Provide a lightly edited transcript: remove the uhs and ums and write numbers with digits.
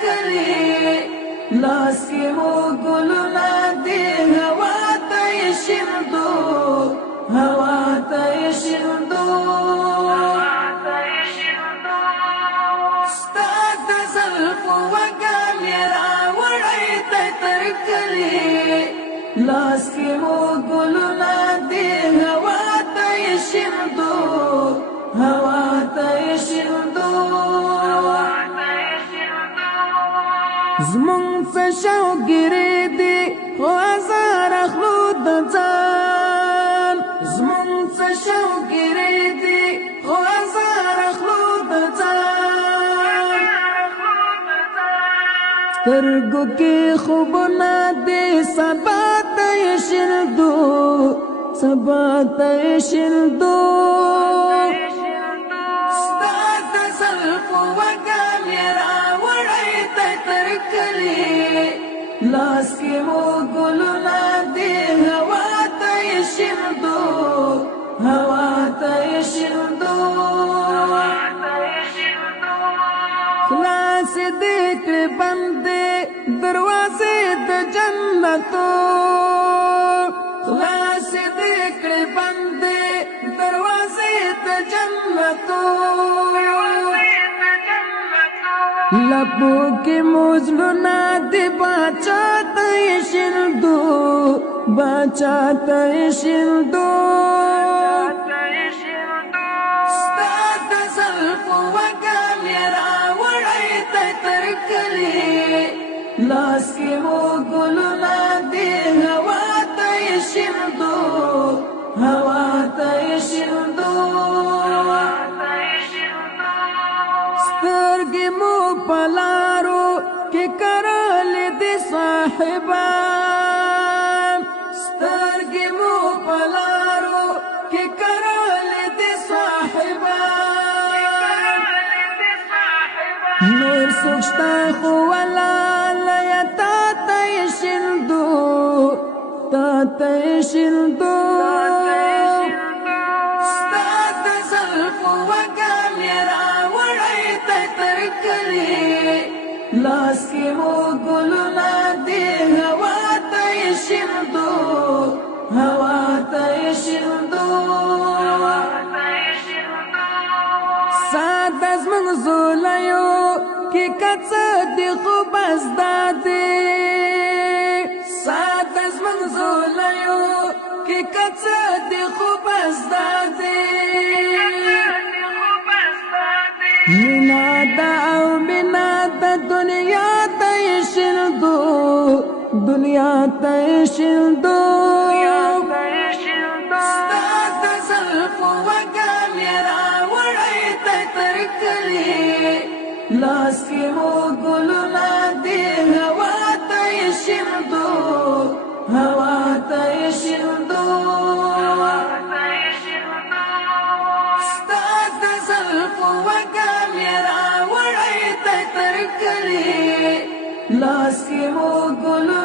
کلی لاس کی مو گلونا دی هوا ته شیندو هوا ته شیندو ستا د زلفو وږم یې راوړی دی تر کلی لاس کی مو گلونا دی هوا ته شیندو هوا ته شیندو زمون څه شوګری دی خو هزار اخلو د ځان زمون څه شوګری دی خو هزار اخلو د ځان سترګو کې خوبونه دی سبا ته شیندو سبا ته شیندو ستا د زلفو وږم یې راوړی دی تر کلی لاس کی مو گلونا دی هوا ته شیندو هوا ته شیندو خلاص دې کړې بندې دروازې د جنتو خلاص دې کړې بندې دروازې د جنتو لبو کی موزلونا دی باچا ته شیندو باچا ته شیندو ستا د زلفو وږم یې راوړی دی تر کلی لاس کی مو گلونا دی هوا ته شیندو هوا ته شیندو سترګې مو پلارو کې کرلې دي صاحبا سترګې مو پلارو کې کرلې دي صاحبا نور څوک شته خو ولاله یا تا ته شیندو تا ته شیندو ستا د زلفو وږم یې راوړی دی تر کلی لاس کی مو گلونا دی هوا ته شیندو هوا ته شیندو ساده زموږ زولیو کې کڅه دی خو بس دا دی ساده زموږ زولیو کې کڅه دی خو بس دا دی مینا دا او مینا دا دنیا ته شیندو دنیا ته شیندو ستا د زلفو وږم یې راوړی دی تر کلی لاس کی مو گلونا دی هوا ته شیندو هوا ته شیندو ستا د زلفو وږم یې راوړی دی تر کلی لاس کی مو گلونا